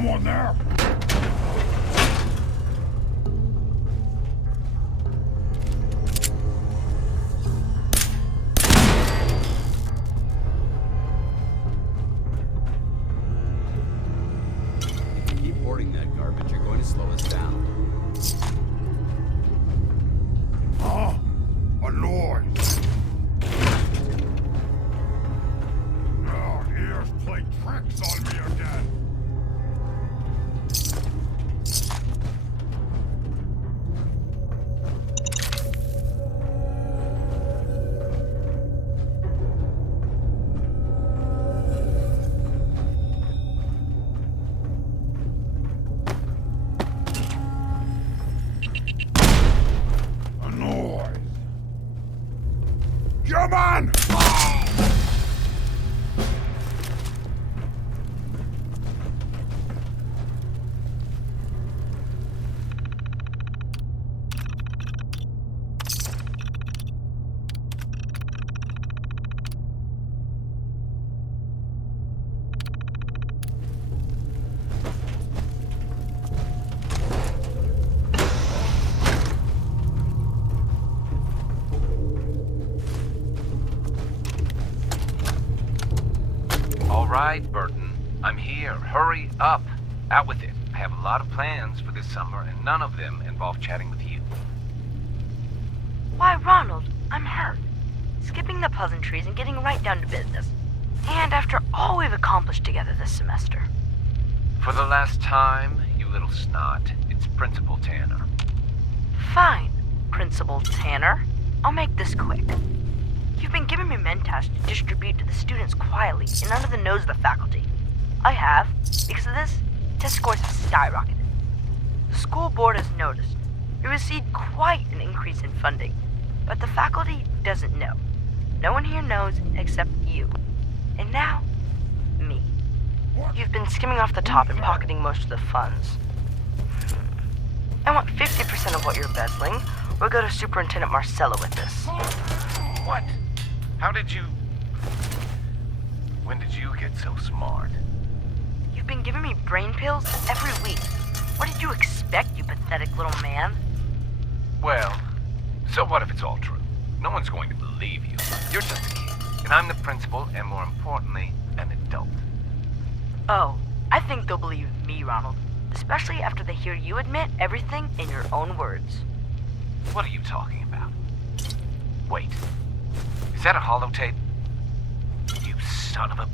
Someone there? If you keep hoarding that garbage, you're going to slow us down. Huh? A noise. Your ears play tricks on me again. A noise. Come on! All right, Burton. I'm here. Hurry up. Out with it. I have a lot of plans for this summer, and none of them involve chatting with you. Why, Ronald, I'm hurt. Skipping the pleasantries and getting right down to business. And after all we've accomplished together this semester. For the last time, you little snot, it's Principal Tanner. Fine, Principal Tanner. I'll make this quick. You've been giving me mentas to distribute to the students quietly and under the nose of the faculty. I have. Because of this, test scores have skyrocketed. The school board has noticed. We received quite an increase in funding, but the faculty doesn't know. No one here knows except you. And now, me. You've been skimming off the top and pocketing most of the funds. I want 50% of what you're embezzling. We'll go to Superintendent Marcella with this. What? How did you... When did you get so smart? You've been giving me brain pills every week. What did you expect, you pathetic little man? Well, so what if it's all true? No one's going to believe you. You're just a kid, and I'm the principal, and more importantly, an adult. Oh, I think they'll believe me, Ronald. Especially after they hear you admit everything in your own words. What are you talking about? Wait. Is that a holotape? You son of a...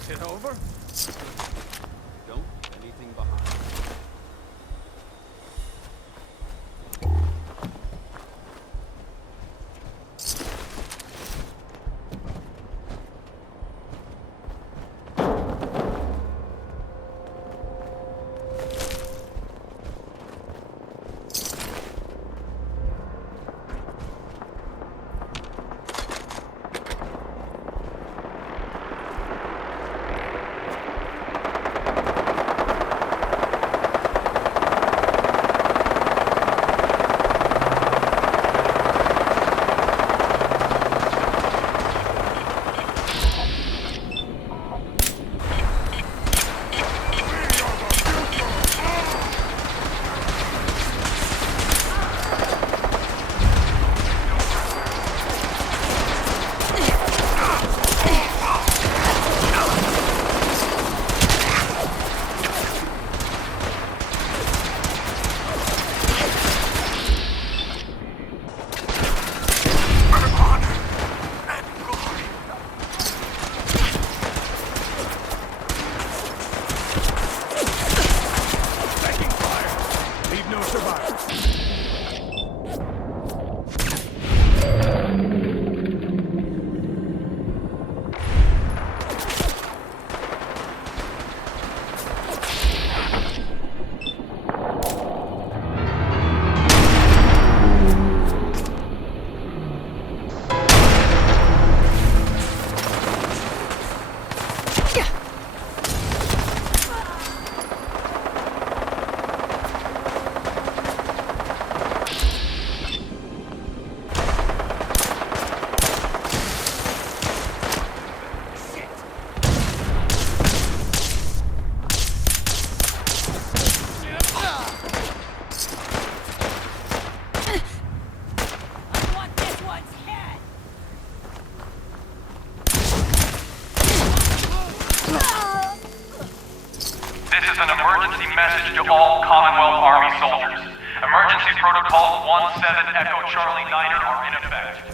Is it over? Don't leave anything behind. This is an emergency message to all Commonwealth Army soldiers. Emergency protocols 17 Echo Charlie Niner are in effect.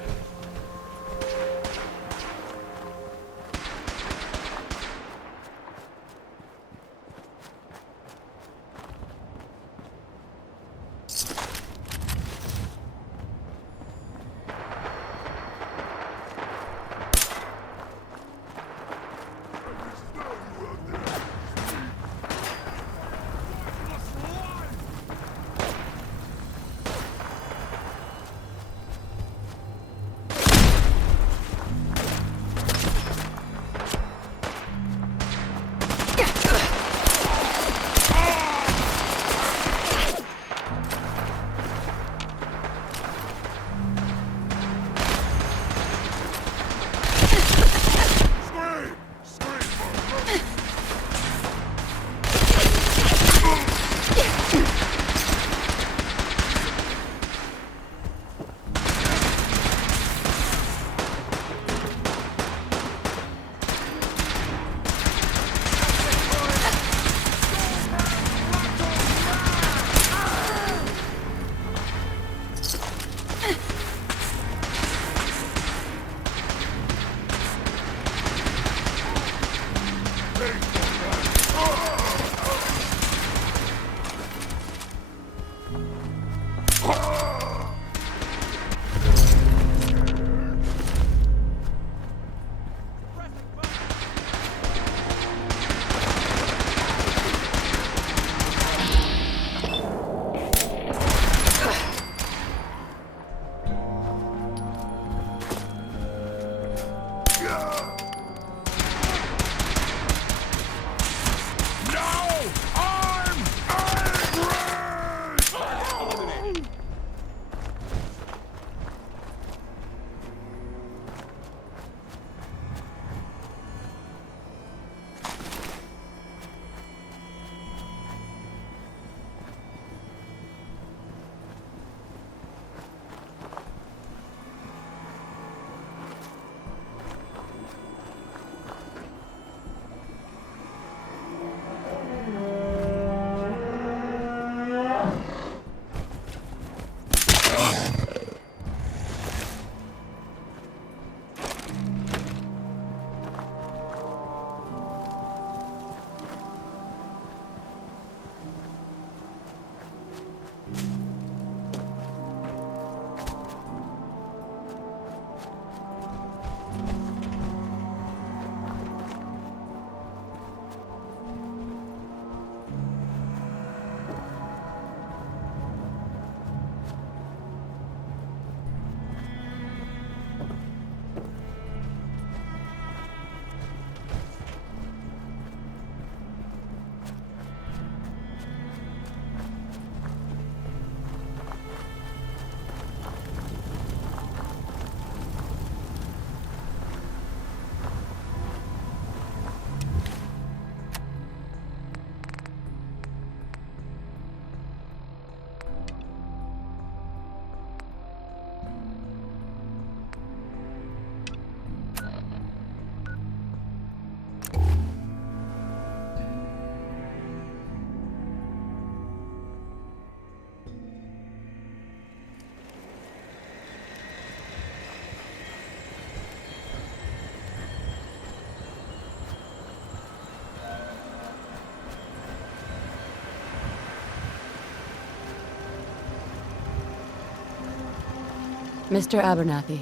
Mr. Abernathy,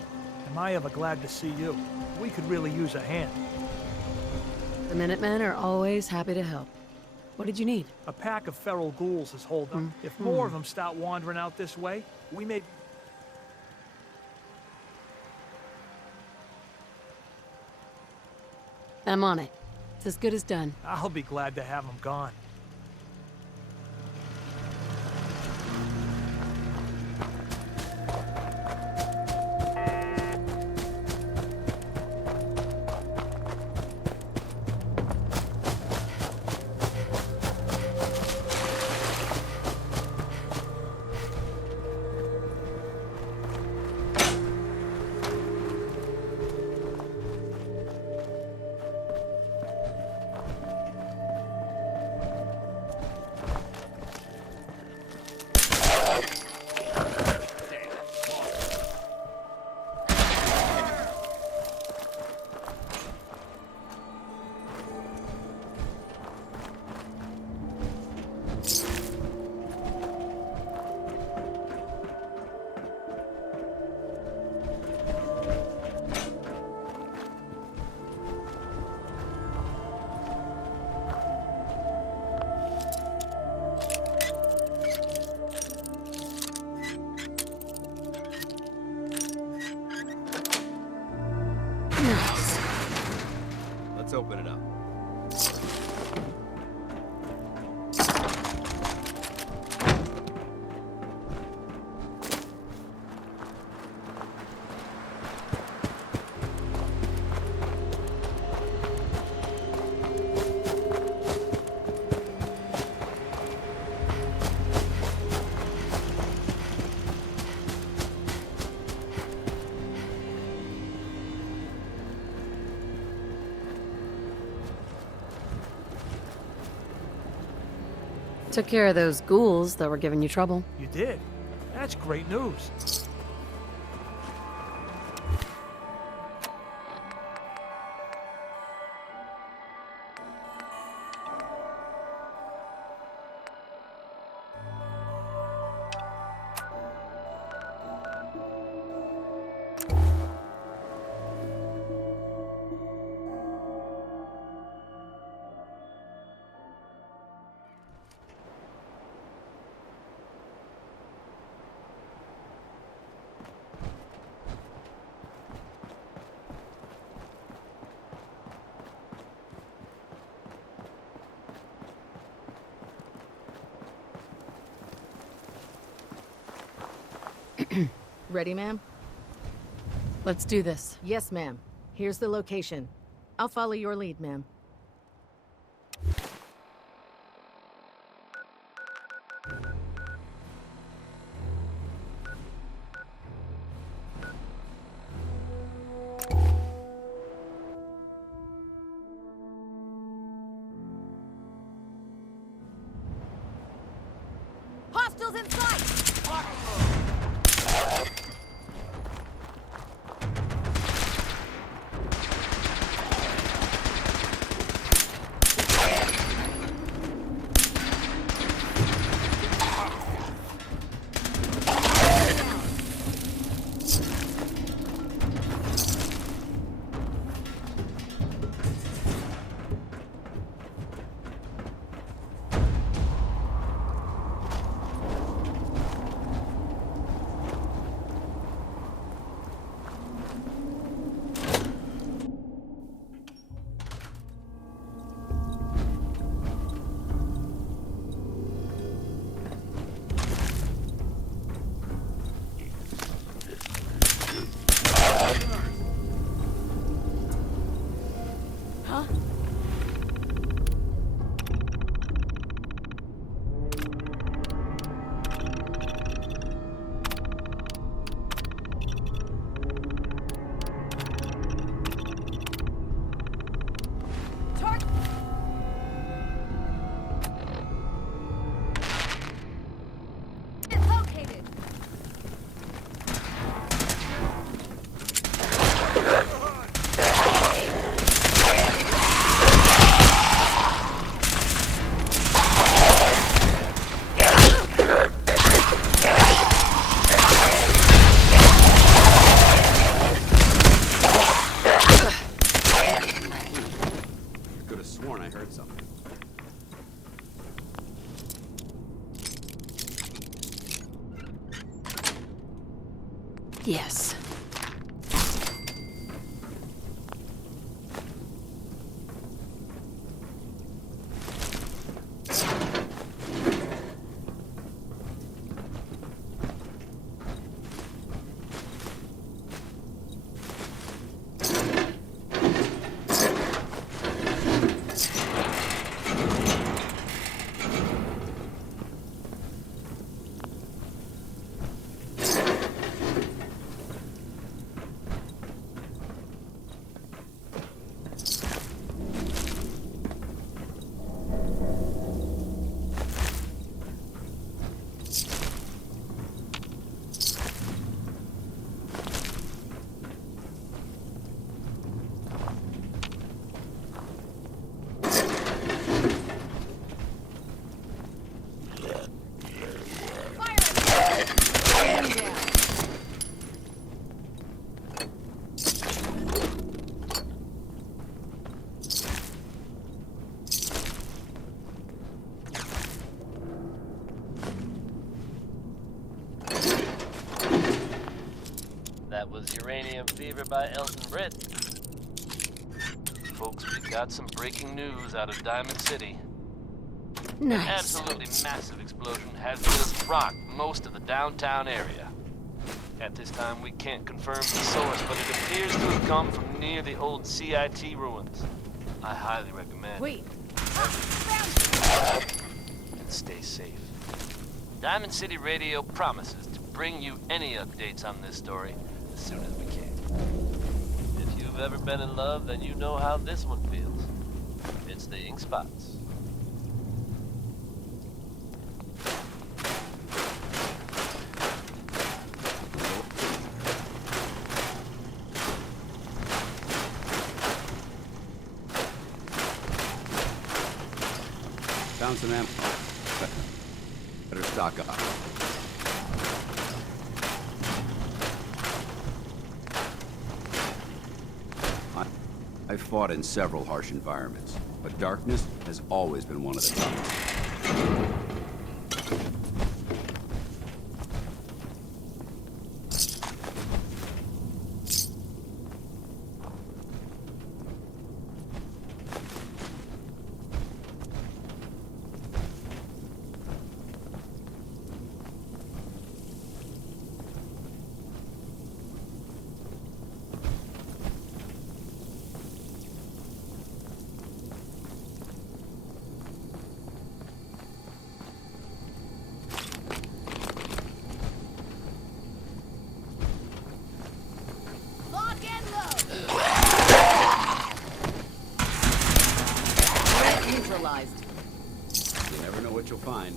Am I ever glad to see you? We could really use a hand. the Minutemen are always happy to help. What did you need? A pack of feral ghouls is holed up. If more of them start wandering out this way, we may... I'm on it. It's as good as done. I'll be glad to have them gone. Let's open it up. Took care of those ghouls that were giving you trouble. You did? That's great news. Ready, ma'am? Let's do this. Yes, ma'am. Here's the location. I'll follow your lead, ma'am. Hostiles in sight! something. Yes. That was Uranium Fever by Elton Britt. Folks, we got some breaking news out of Diamond City. An Nice. absolutely massive explosion has just rocked most of the downtown area. At this time, we can't confirm the source, but it appears to have come from near the old CIT ruins. I highly recommend Wait. and stay safe. Diamond City Radio promises to bring you any updates on this story as soon as we can. If you've ever been in love, then you know how this one feels. It's the ink spots. Found some ammo. Better stock up. I've fought in several harsh environments, but darkness has always been one of the toughest. Lock and load. Neutralized. You never know what you'll find.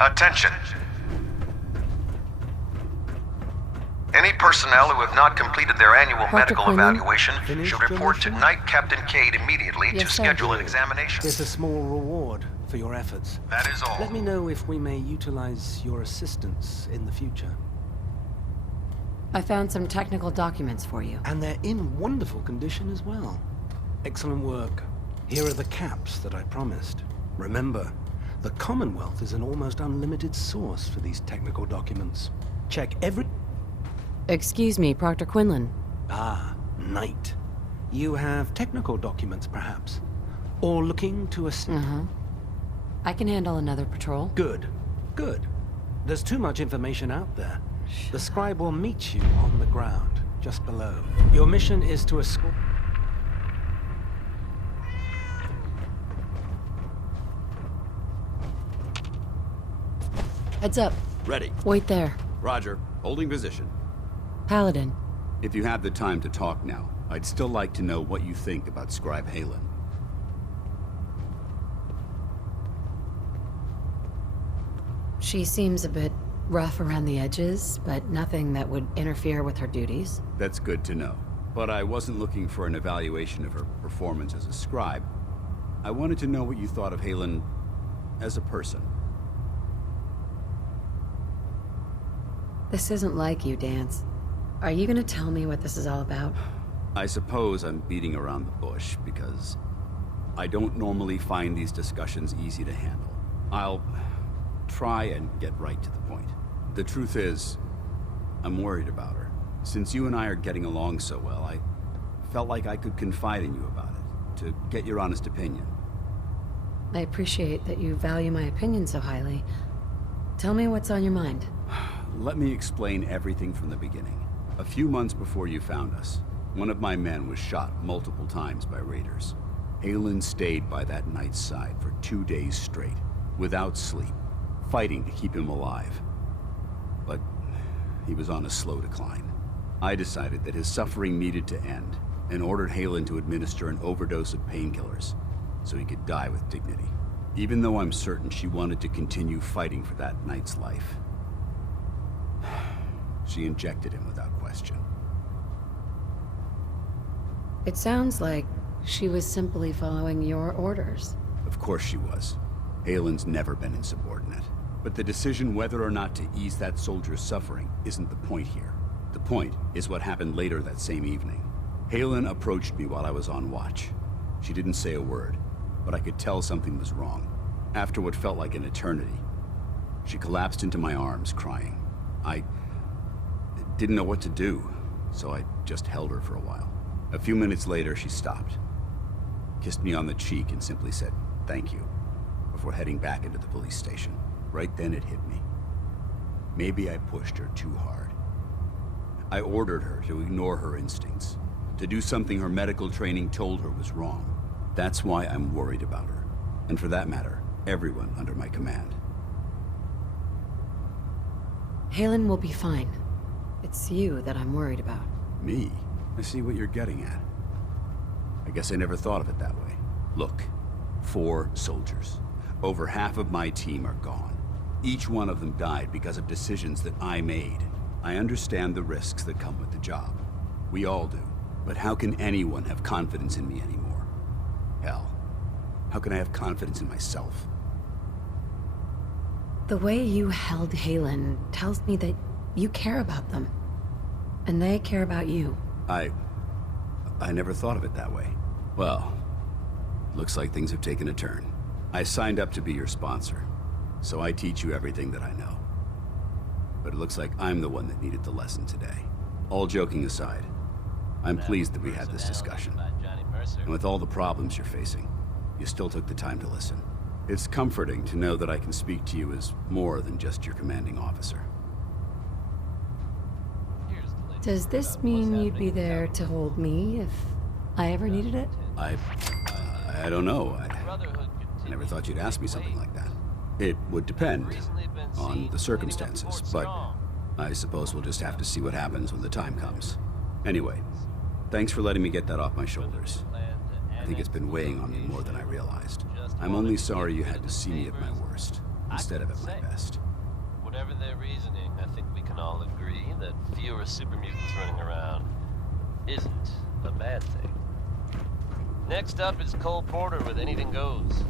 Attention. Any personnel who have not completed their annual Dr. medical Quinlan? evaluation should report to Night Captain Cade immediately to Yes, sir. schedule an examination. There's a small reward for your efforts. That is all. Let me know if we may utilize your assistance in the future. I found some technical documents for you. And they're in wonderful condition as well. Excellent work. Here are the caps that I promised. Remember, the Commonwealth is an almost unlimited source for these technical documents. Check every... Excuse me, Proctor Quinlan. Ah, Knight. You have technical documents, perhaps? Or looking to assist? I can handle another patrol. Good. Good. There's too much information out there. The scribe will meet you on the ground, just below. Your mission is to escort... Heads up. Ready. Wait there. Roger. Holding position. Paladin. If you have the time to talk now, I'd still like to know what you think about Scribe Halen. She seems a bit rough around the edges, but nothing that would interfere with her duties. That's good to know. But I wasn't looking for an evaluation of her performance as a scribe. I wanted to know what you thought of Halen as a person. This isn't like you, Dance. Are you gonna tell me what this is all about? I suppose I'm beating around the bush because I don't normally find these discussions easy to handle. I'll try and get right to the point. The truth is, I'm worried about her. Since you and I are getting along so well, I felt like I could confide in you about it, to get your honest opinion. I appreciate that you value my opinion so highly. Tell me what's on your mind. Let me explain everything from the beginning. A few months before you found us, one of my men was shot multiple times by raiders. Halen stayed by that knight's side for 2 days straight, without sleep, fighting to keep him alive. But he was on a slow decline. I decided that his suffering needed to end, and ordered Halen to administer an overdose of painkillers, so he could die with dignity. Even though I'm certain she wanted to continue fighting for that knight's life. She injected him without question. It sounds like she was simply following your orders. Of course she was. Halen's never been insubordinate. But the decision whether or not to ease that soldier's suffering isn't the point here. The point is what happened later that same evening. Halen approached me while I was on watch. She didn't say a word, but I could tell something was wrong. After what felt like an eternity, she collapsed into my arms, crying. I didn't know what to do, so I just held her for a while. A few minutes later, she stopped, kissed me on the cheek, and simply said, "Thank you," before heading back into the police station. Right then it hit me. Maybe I pushed her too hard. I ordered her to ignore her instincts, to do something her medical training told her was wrong. That's why I'm worried about her, and for that matter, everyone under my command. Halen will be fine. It's you that I'm worried about. Me? I see what you're getting at. I guess I never thought of it that way. Look, 4 soldiers. Over half of my team are gone. Each one of them died because of decisions that I made. I understand the risks that come with the job. We all do. But how can anyone have confidence in me anymore? Hell, how can I have confidence in myself? The way you held Halen tells me that you care about them. And they care about you. I never thought of it that way. Well, looks like things have taken a turn. I signed up to be your sponsor, so I teach you everything that I know. But it looks like I'm the one that needed the lesson today. All joking aside, I'm pleased that we had this discussion. And with all the problems you're facing, you still took the time to listen. It's comforting to know that I can speak to you as more than just your commanding officer. Does this mean you'd be there to hold me if I ever needed it? I don't know. I never thought you'd ask me something like that. It would depend on the circumstances, but I suppose we'll just have to see what happens when the time comes. Anyway, thanks for letting me get that off my shoulders. I think it's been weighing on me more than I realized. I'm only sorry you had to see me at my worst. instead of at my best. Whatever their reasoning, I think we can all agree that fewer super mutants running around isn't a bad thing. Next up is Cole Porter with Anything Goes.